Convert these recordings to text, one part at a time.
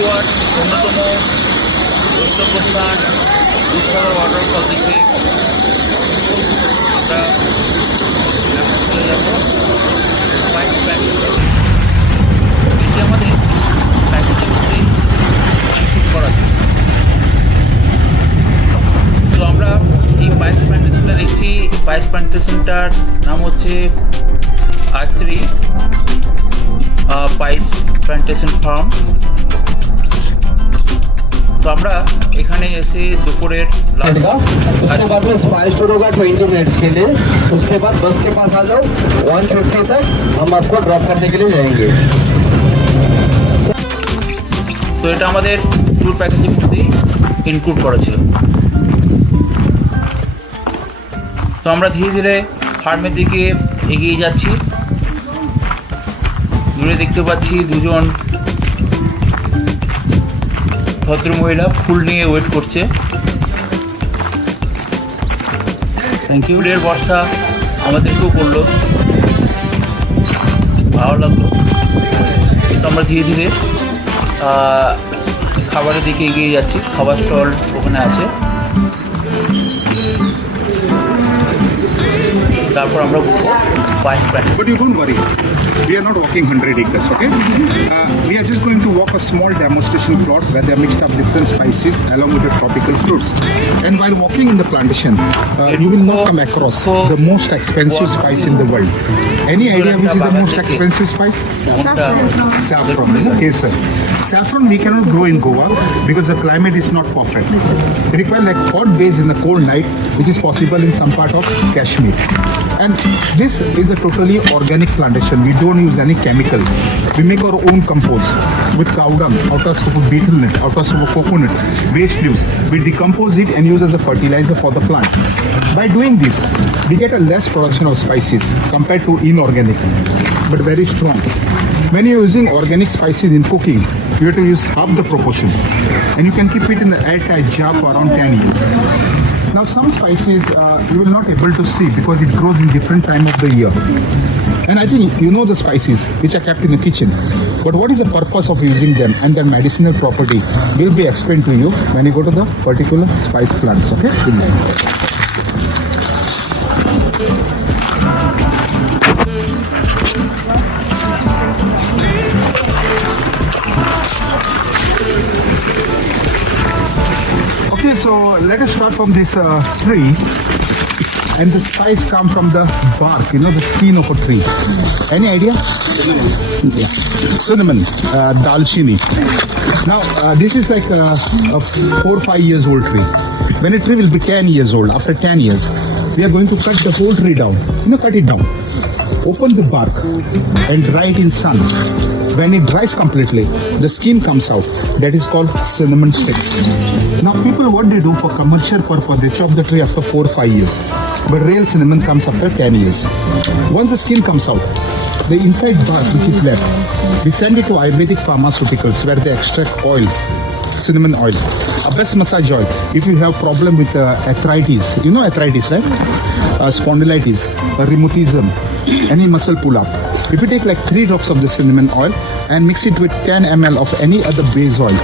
গোয়ার অন্যতম গন্তব্যস্থান দুধসাগর ওয়াটারফল দেখে আমরা এখন চলে যাব স্পাইস প্ল্যান্টেশন। এটি আমাদের প্যাকেজের মধ্যে ইনক্লুড করা আছে। তো আমরা এই স্পাইস প্ল্যান্টেশনটা দেখছি। স্পাইস প্ল্যান্টেশনটার নাম হচ্ছে আত্রি স্পাইস প্ল্যান্টেশন ফার্ম। तो আমরা এখানে এসে দুপুরের उसके बाद में स्पाइस टूर होगा 20 मिनट्स के लिए। उसके बाद बस के पास आ जाओ 150 तक हम आपको ड्रॉप करने के लिए जाएंगे। তো এটা আমাদের ট্যুর প্যাকেজের মধ্যে ইনক্লুড করা ছিল। তো আমরা ধীরে ধীরে ফার্মের দিকে এগিয়ে যাচ্ছি। দূরে দেখতে পাচ্ছি দুজন ভদ্রমহিলা ফুল নিয়ে ওয়েট করছে। Thank you. ফুলের বর্ষা আমাদেরকেও করলো, ভালো লাগলো। তো আমরা ধীরে ধীরে খাবারের দিকে এগিয়ে যাচ্ছি। খাবার স্টল ওখানে আছে। তারপর আমরা spice plantation. But you don't worry, we are not walking 100 acres, okay? We are just going to walk a small demonstration plot where they are mixed up different spices along with the tropical fruits. And while walking in the plantation, you will not come across the most expensive spice in the world. Any idea which is the most expensive spice? Saffron. Yes, sir. Saffron we cannot grow in Goa because the climate is not perfect. It requires like hot days in the cold night, which is possible in some part of Kashmir. And this is a totally organic plantation. We don't use any chemical. We make our own compost with cow dung, out of betel nut, out of coconut, waste leaves. We decompose it and use as a fertilizer for the plant. By doing this, we get a less production of spices compared to inorganic, but very strong. When you're using organic spices in cooking, you have to use half the proportion, and you can keep it in the airtight jar for around 10 years. Now some spices you will not able to see because it grows in different time of the year. And I think you know the spices which are kept in the kitchen. But what is the purpose of using them and their medicinal property will be explained to you when you go to the particular spice plants. Okay? Okay, so let us start from this tree. And the spice come from the bark, you know, the skin of a tree. Any idea? Yeah. Cinnamon, dalchini. Now, this is like a 4 or 5 years old tree. When a tree will be 10 years old, after 10 years, we are going to cut the whole tree down. You know, cut it down. Open the bark and dry it in sun. When it dries completely, the skin comes out. That is called cinnamon sticks. Now people, what they do for commercial purpose, they chop the tree after 4 or 5 years. But real cinnamon comes after 10 years. Once the skin comes out, the inside bark which is left, we send it to Ayurvedic pharmaceuticals where they extract oil, cinnamon oil. A best massage oil. If you have problem with arthritis, you know arthritis, right? Spondylitis, rheumatism, any muscle pull-up. If you take like 3 drops of the cinnamon oil and mix it with 10 ml of any other base oil,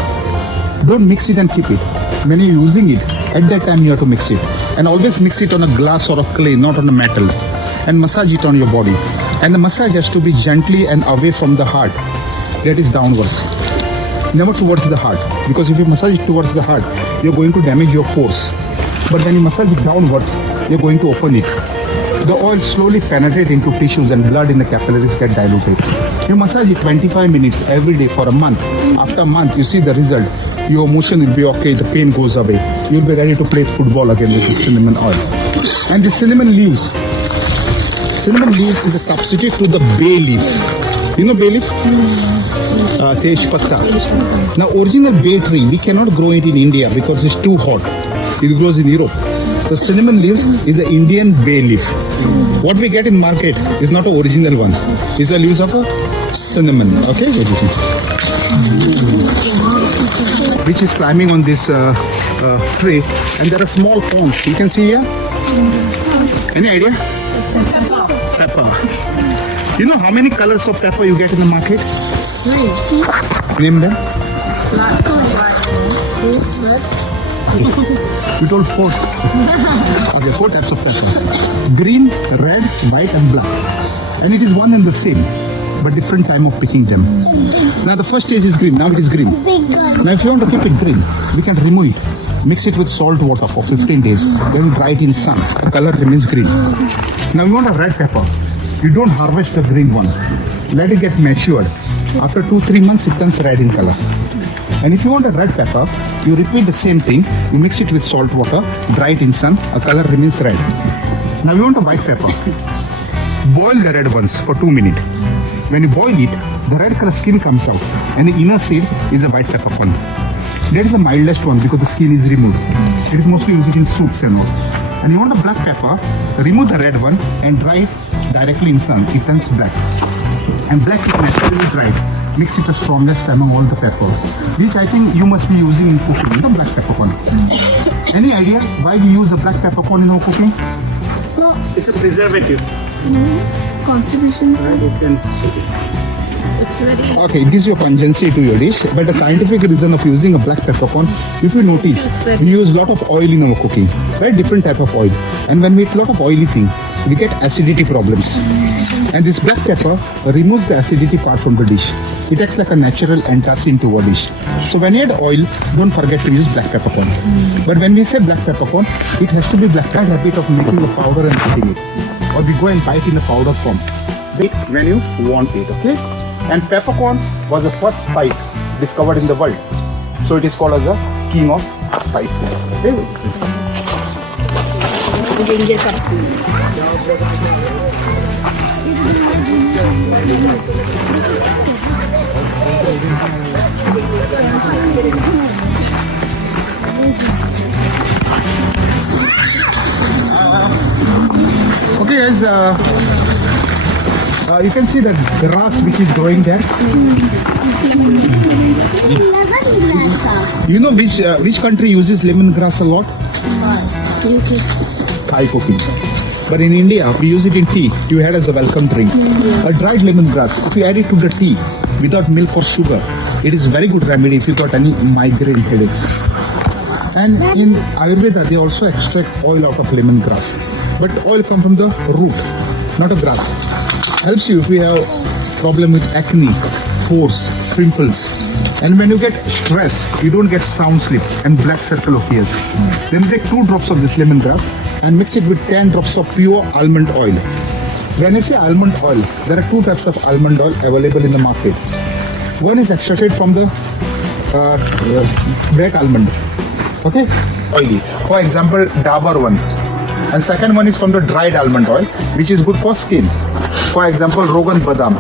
don't mix it and keep it. When you're using it, at that time you have to mix it. And always mix it on a glass or a clay, not on a metal. And massage it on your body. And the massage has to be gently and away from the heart. That is downwards. Never towards the heart. Because if you massage it towards the heart, you're going to damage your pores. But when you massage it downwards, you're going to open it. The oil slowly penetrates into tissues and blood in the capillaries get diluted. You massage it 25 minutes every day for a month. After a month, you see the result. Your emotion will be okay, the pain goes away. You'll be ready to play football again with the cinnamon oil. And the cinnamon leaves is a substitute to the bay leaf. You know bay leaf? Tej patta. Now original bay tree, we cannot grow it in India because it's too hot. It grows in Europe. The cinnamon leaves is an Indian bay leaf. What we get in market is not an original one. It's a leaves of a cinnamon. Okay? Which is climbing on this tree, and there are small ponds. You can see here. Any idea? Pepper. You know how many colors of pepper you get in the market? 3. Name them. Black or white? Red. You told 4. Okay, 4 types of pepper. Green, red, white and black. And it is one and the same, but different time of picking them. Now the first stage is green, now it is green. Now if you want to keep it green, we can remove it. Mix it with salt water for 15 days, then dry it in sun. The color remains green. Now you want a red pepper. You don't harvest the green one. Let it get matured. After 2-3 months, it turns red in color. And if you want a red pepper, you repeat the same thing. You mix it with salt water, dry it in sun, a color remains red. Now you want a white pepper. Boil the red ones for 2 minutes. When you boil it, the red color skin comes out and the inner seed is a white peppercorn. That is the mildest one because the skin is removed. It is mostly used in soups and all. And you want a black pepper, remove the red one and dry it directly in sun. It turns black. And black is naturally dried. Mix it the strongest among all the peppers, which I think you must be using in cooking, the black peppercorn. Any idea why we use a black peppercorn in our cooking? It's a preservative. Constipation. It can It's very. Okay, it gives you a pungency to your dish, but the scientific reason of using a black peppercorn, if you notice, we use a lot of oil in our cooking, right? Different type of oil. And when we eat a lot of oily thing, we get acidity problems. And this black pepper removes the acidity part from the dish. It acts like a natural antacid to our dish. So when you add oil, don't forget to use black peppercorn. But when we say black peppercorn, it has to be black. Bad habit of making a powder and cutting it. Or we go and buy it in a powder form. It when you want it, okay? And peppercorn was the first spice discovered in the world. So it is called as the king of spices. Okay? Ginger cup. Okay guys, you can see the grass which is growing there. You know which country uses lemongrass a lot? Thai cooking. But in India, we use it in tea. You had as a welcome drink. A dried lemongrass, if you add it to the tea without milk or sugar, it is very good remedy if you got any migraine headaches. And in Ayurveda, they also extract oil out of lemongrass. But oil comes from the root, not a grass. Helps you if you have problem with acne, pores, pimples. And when you get stress, you don't get sound sleep and black circle appears. Then take 2 drops of this lemongrass and mix it with 10 drops of pure almond oil. When I say almond oil, there are 2 types of almond oil available in the market. One is extracted from the wet almond. Okay, oily. For example, Dabur one. And second one is from the dried almond oil, which is good for skin. For example, Rogan Badam.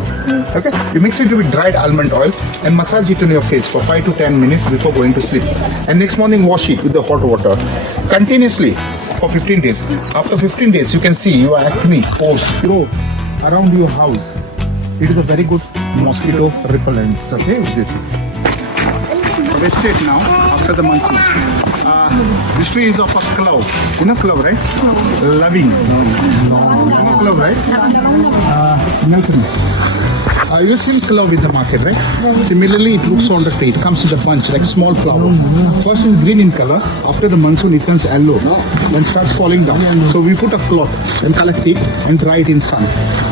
Okay, you mix it with dried almond oil and massage it on your face for 5 to 10 minutes before going to sleep. And next morning, wash it with the hot water continuously for 15 days. After 15 days, you can see your acne pores grow around your house. It is a very good mosquito repellent. Okay, West State now, after the monsoon. This tree is of a clove. You know clove, right? Loving. You know clove, right? Milton. You've seen clove in the market, right? Similarly, it looks on the tree. It comes in a bunch, like small flower. First is green in color. After the monsoon, it turns yellow. Then starts falling down. So we put a cloth and collect it and dry it in sun.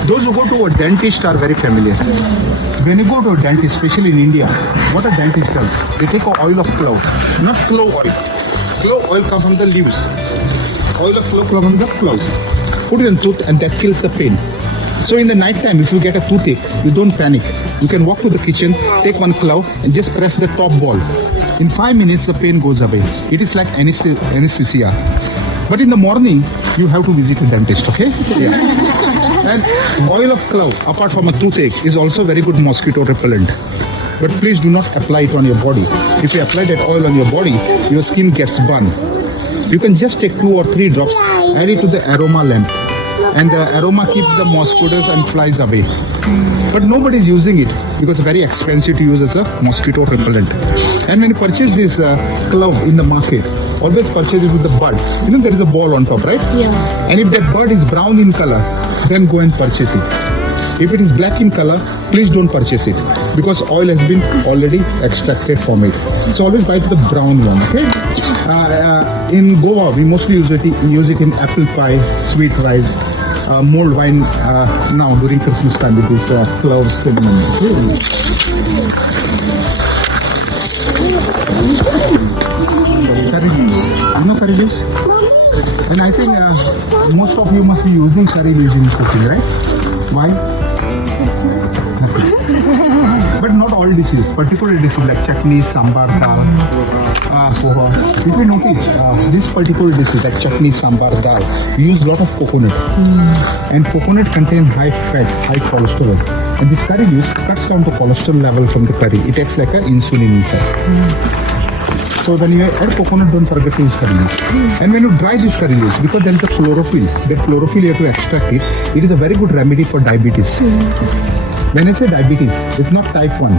Those who go to a dentist are very familiar. When you go to a dentist, especially in India, what a dentist does, they take an oil of clove, not clove oil. Clove oil comes from the leaves. Oil of clove comes from the cloves. Put it in tooth and that kills the pain. So in the night time, if you get a toothache, you don't panic. You can walk to the kitchen, take one clove and just press the top ball. In 5 minutes, the pain goes away. It is like anesthesia. But in the morning, you have to visit a dentist, okay? Yeah. And oil of clove, apart from a toothache, is also very good mosquito repellent. But please do not apply it on your body. If you apply that oil on your body, your skin gets burned. You can just take 2 or 3 drops, add it to the aroma lamp. And the aroma keeps the mosquitoes and flies away. But nobody is using it because it's very expensive to use as a mosquito repellent. And when you purchase this clove in the market, always purchase it with the bud. You know there is a ball on top, right? Yeah. And if that bud is brown in color, then go and purchase it. If it is black in color, please don't purchase it. because oil has been already extracted from it. So always buy the brown one, okay? In Goa, we mostly use it in apple pie, sweet rice, mulled wine now during Christmas time with this cloves, cinnamon. Okay? Curry leaves. You know curry leaves? And I think most of you must be using curry leaves in cooking, right? Why? But not all dishes, particular dishes like chutney, sambar, dal, poha. If you notice, this particular dishes like chutney, sambar, dal, we use a lot of coconut. And coconut contain high fat, high cholesterol. And this curry leaves cuts down the cholesterol level from the curry. It acts like an insulin inside. So when you add coconut, don't forget to use curry leaves. And when you dry these curry leaves, because there is a chlorophyll, that chlorophyll you have to extract it. It is a very good remedy for diabetes. When I say diabetes, it's not type 1.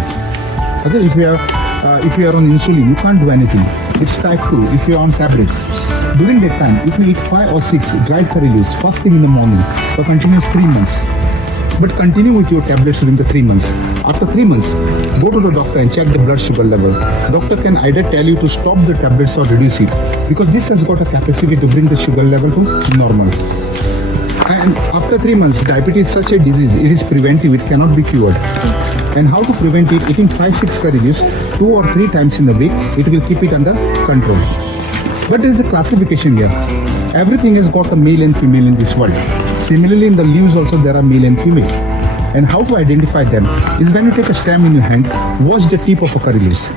Okay, if you are on insulin, you can't do anything. It's type 2. If you are on tablets, during that time, if you eat 5 or 6 dried curry leaves first thing in the morning for continuous 3 months. But continue with your tablets during the 3 months. After 3 months, go to the doctor and check the blood sugar level. Doctor can either tell you to stop the tablets or reduce it, because this has got a capacity to bring the sugar level to normal. And after 3 months, diabetes is such a disease, it is preventive, it cannot be cured. And how to prevent it? Eating 5-6 curry leaves 2 or 3 times in a week, it will keep it under control. But there is a classification here. Everything has got a male and female in this world. Similarly, in the leaves also there are male and female. And how to identify them is when you take a stem in your hand, watch the tip of a curry leaves.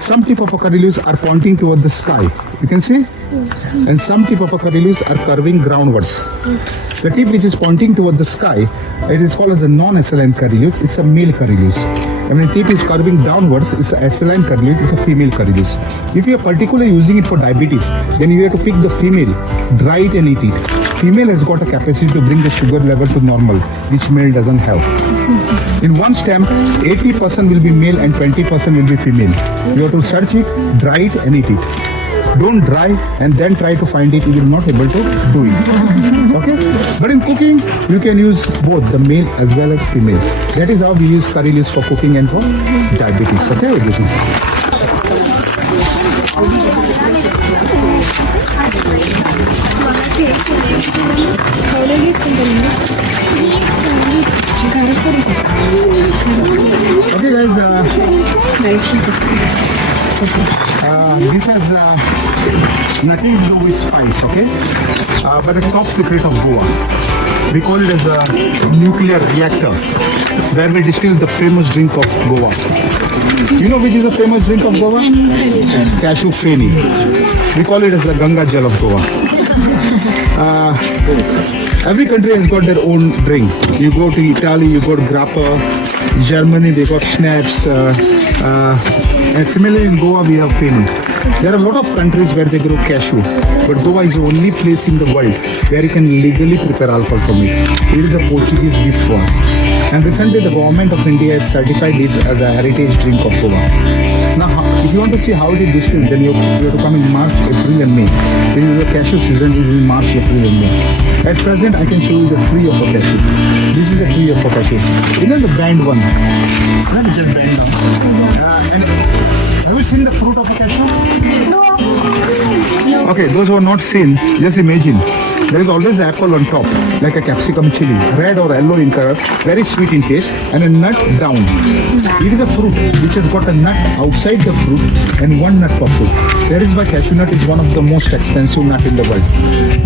Some tip of a curry leaves are pointing toward the sky. You can see? And some tip of a curry leaves are curving groundwards. The tip which is pointing toward the sky, it is called as a non-SLN curry leaves. It's a male curry leaves. And when the tip is curving downwards, it's a SLN curry leaves. It's a female curry leaves. If you are particularly using it for diabetes, then you have to pick the female, dry it and eat it. Female has got a capacity to bring the sugar level to normal, which male doesn't have. In one stem, 80% will be male and 20% will be female. You have to search it, dry it and eat it. Don't dry and then try to find it. You will not able to do it. Okay? But in cooking, you can use both the male as well as female. That is how we use curry leaves for cooking and for diabetes. Okay? Listen. Okay guys, this has nothing to do with spice, okay? But a top secret of Goa. We call it as a nuclear reactor, where we distill the famous drink of Goa. You know which is the famous drink of Goa? Cashew feni. We call it as the Ganga Jal of Goa. Every country has got their own drink. You go to Italy, you got grappa. Germany, they got schnapps. And similarly in Goa, we have feni. There are a lot of countries where they grow cashew, but Goa is the only place in the world where you can legally prepare alcohol from it. It is a Portuguese gift to us. And recently, the government of India has certified this as a heritage drink of Goa. Now, if you want to see how it is distilled, then you have to come in March, April and May. Then the cashew season is in March, April and May. At present, I can show you the tree of a cashew. This is a tree of a cashew. You know the brand one? Not just brand one. And have you seen the fruit of a cashew? No. Okay, those who have not seen, just imagine. There is always apple on top, like a capsicum chili, red or yellow in color, very sweet in taste, and a nut down. It is a fruit which has got a nut outside the fruit and one nut per fruit. That is why cashew nut is one of the most expensive nut in the world.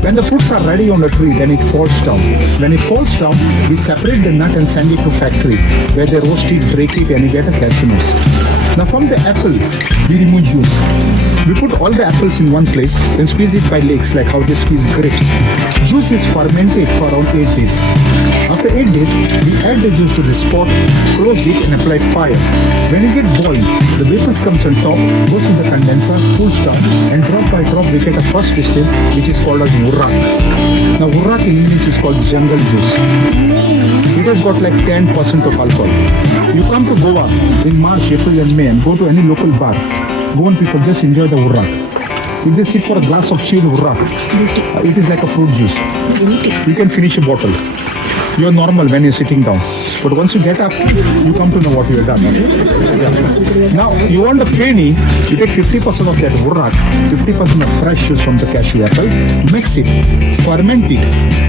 When the fruits are ready on the tree, then it falls down. When it falls down, we separate the nut and send it to factory, where they roast it, break it, and you get a cashew nuts. Now from the apple, we remove juice. We put all the apples in one place, then squeeze it by legs, like how they squeeze grapes. Juice is fermented for around 8 days. After 8 days, we add the juice to this pot, close it and apply fire. When it gets boiled, the vapors comes on top, goes to the condenser, cools down, and drop by drop we get a first distill, which is called as wurrak. Now wurrak in English is called jungle juice. It has got like 10% of alcohol. You come to Goa in March, April and May and go to any local bar. Goan people just enjoy the wurrak. If they sit for a glass of chilled wurrak, it is like a fruit juice. You can finish a bottle. you're normal when you're sitting down. But once you get up, you come to know what you have done. Okay? Yeah. Now, you want the feni, you take 50% of that burrak, 50% of fresh juice from the cashew apple, mix it, ferment it,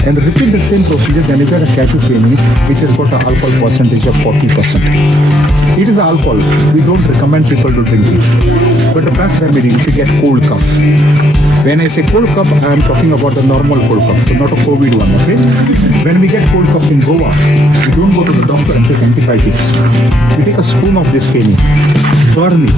and repeat the same procedure. Then you get a cashew feni, which has got an alcohol percentage of 40%. It is alcohol. We don't recommend people to drink it. But the best remedy if you get cold cough. When I say cold cough, I am talking about the normal cold cough, so not a COVID one, okay? When we get cold cough in Goa, we don't go to the doctor and take antibiotics. We take a spoon of this feni, burn it.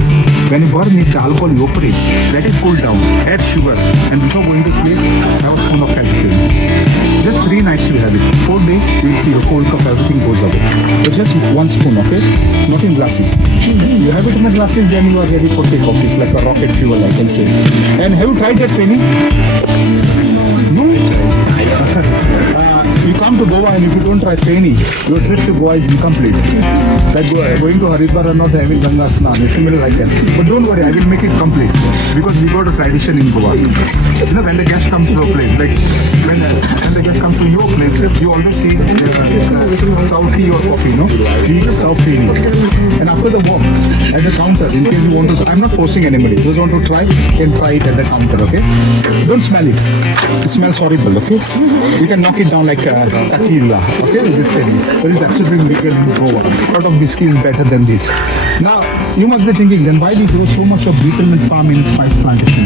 When you burn it, the alcohol evaporates. Let it cool down, add sugar, and before going to sleep, have a spoon of cashew feni. Just 3 nights you have it. 4 days, you will see your cold cough, everything goes away. But just 1 spoon, okay? Not in glasses. You have it in the glasses, then you are ready for takeoff. It's like a rocket fuel, I can say. And have you tried that feni? No? You come to Goa and if you don't try feni, your trip to Goa is incomplete. Like going to Haridwar and not having Ganga Snan, it's similar like that. But don't worry, I will make it complete because we got a tradition in Goa. You know, when the guest comes to a place, like when the guest comes to your place, you always see South tea or coffee, no? We eat South feni. And after the walk, at the counter, in case you want to, I'm not forcing anybody. Those who want to try, can try it at the counter, okay? Don't smell it. It smells horrible, okay? You can knock it down like tequila, okay? With this feni. But it's absolutely legal in Goa. A lot of whiskey is better than this. Now, you must be thinking, then why do you grow so much of betel nut palm in spice plantation?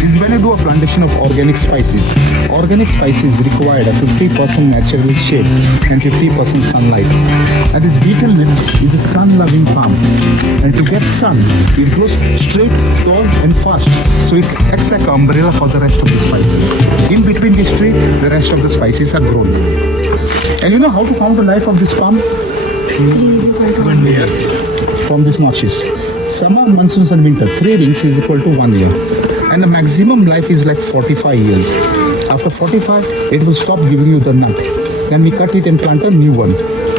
This is when you do a plantation of organic spices. Organic spices required a 50% natural shade and 50% sunlight. And this betel nut is a sun-loving palm. And to get sun, it grows straight, tall, and fast. So it acts like an umbrella for the rest of the spices. In between this tree, the rest of the spices are grown. And you know how to count the life of this palm? From these notches. Summer, monsoons, and winter, 3 rings is equal to 1 year. And the maximum life is like 45 years. After 45, it will stop giving you the nut. Then we cut it and plant a new one.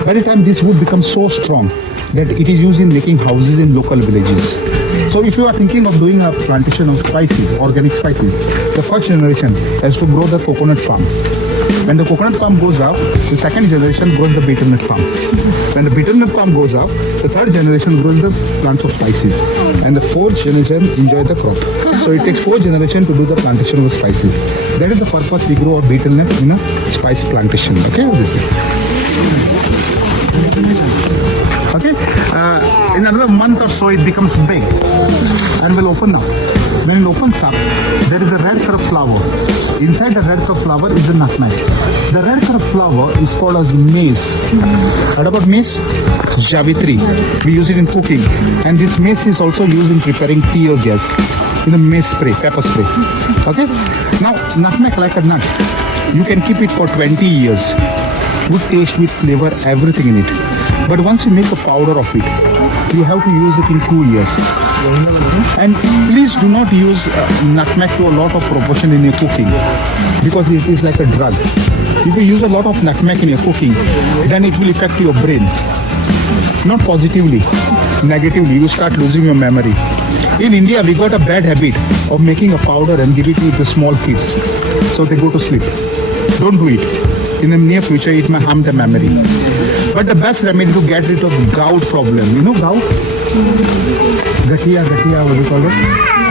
By the time this wood becomes so strong that it is used in making houses in local villages. So if you are thinking of doing a plantation of spices, organic spices, the first generation has to grow the coconut palm. When the coconut palm goes out, the second generation grows the betel nut palm. When the betel nut palm goes out, the third generation grows the plants of spices. And the fourth generation enjoy the crop. So it takes 4 generations to do the plantation of spices. That is the purpose we grow our betel nut in a spice plantation. Okay? Okay? In another month or so, it becomes big and will open up. When it opens up, there is a red color flower. Inside the red color flower is the nutmeg. The red color flower is called as mace. What about mace? Javitri. We use it in cooking. And this mace is also used in preparing tea or gas. In the mace spray, pepper spray. Okay? Now, nutmeg like a nut. You can keep it for 20 years. Good taste with flavor, everything in it. But once you make a powder of it, you have to use it in 2 years. And please do not use nutmeg to a lot of proportion in your cooking because it is like a drug. If you use a lot of nutmeg in your cooking, then it will affect your brain. Not positively, negatively. You start losing your memory. In India, we got a bad habit of making a powder and give it to the small kids so they go to sleep. Don't do it. In the near future, it may harm the memory. But the best remedy to get rid of gout problem, you know gout? Gatia, what do you call it?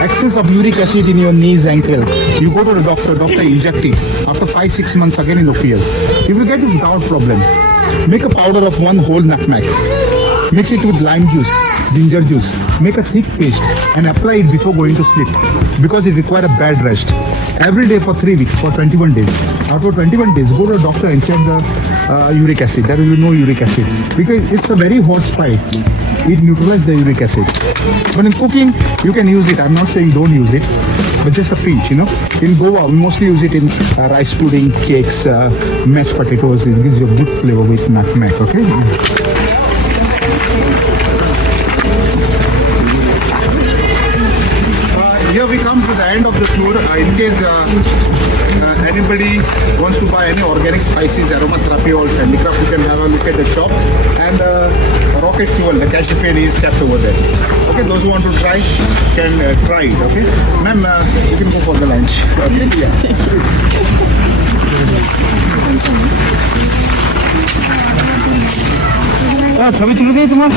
Excess of uric acid in your knees, ankle. You go to the doctor inject it. After 5-6 months again it appears. If you get this gout problem, make a powder of 1 whole nutmeg. Mix it with lime juice, ginger juice. Make a thick paste and apply it before going to sleep because it requires a bed rest. Every day for 3 weeks, for 21 days. After 21 days, go to the doctor and check the uric acid. There will be no uric acid because it's a very hot spice. It neutralizes the uric acid. But in cooking, you can use it. I'm not saying don't use it, but just a pinch, you know. In Goa, we mostly use it in rice pudding, cakes, mashed potatoes. It gives you a good flavor with nutmeg, okay? Here we come to the end of the tour. In case anybody wants to buy any organic spices, aromatherapy or handicraft, you can have a look at the shop. And rocket fuel, the cashew feni is kept over there. Okay, those who want to try can try it. Okay, ma'am, you can go for the lunch. Okay, yeah. ছবি তুলে দিই তোমার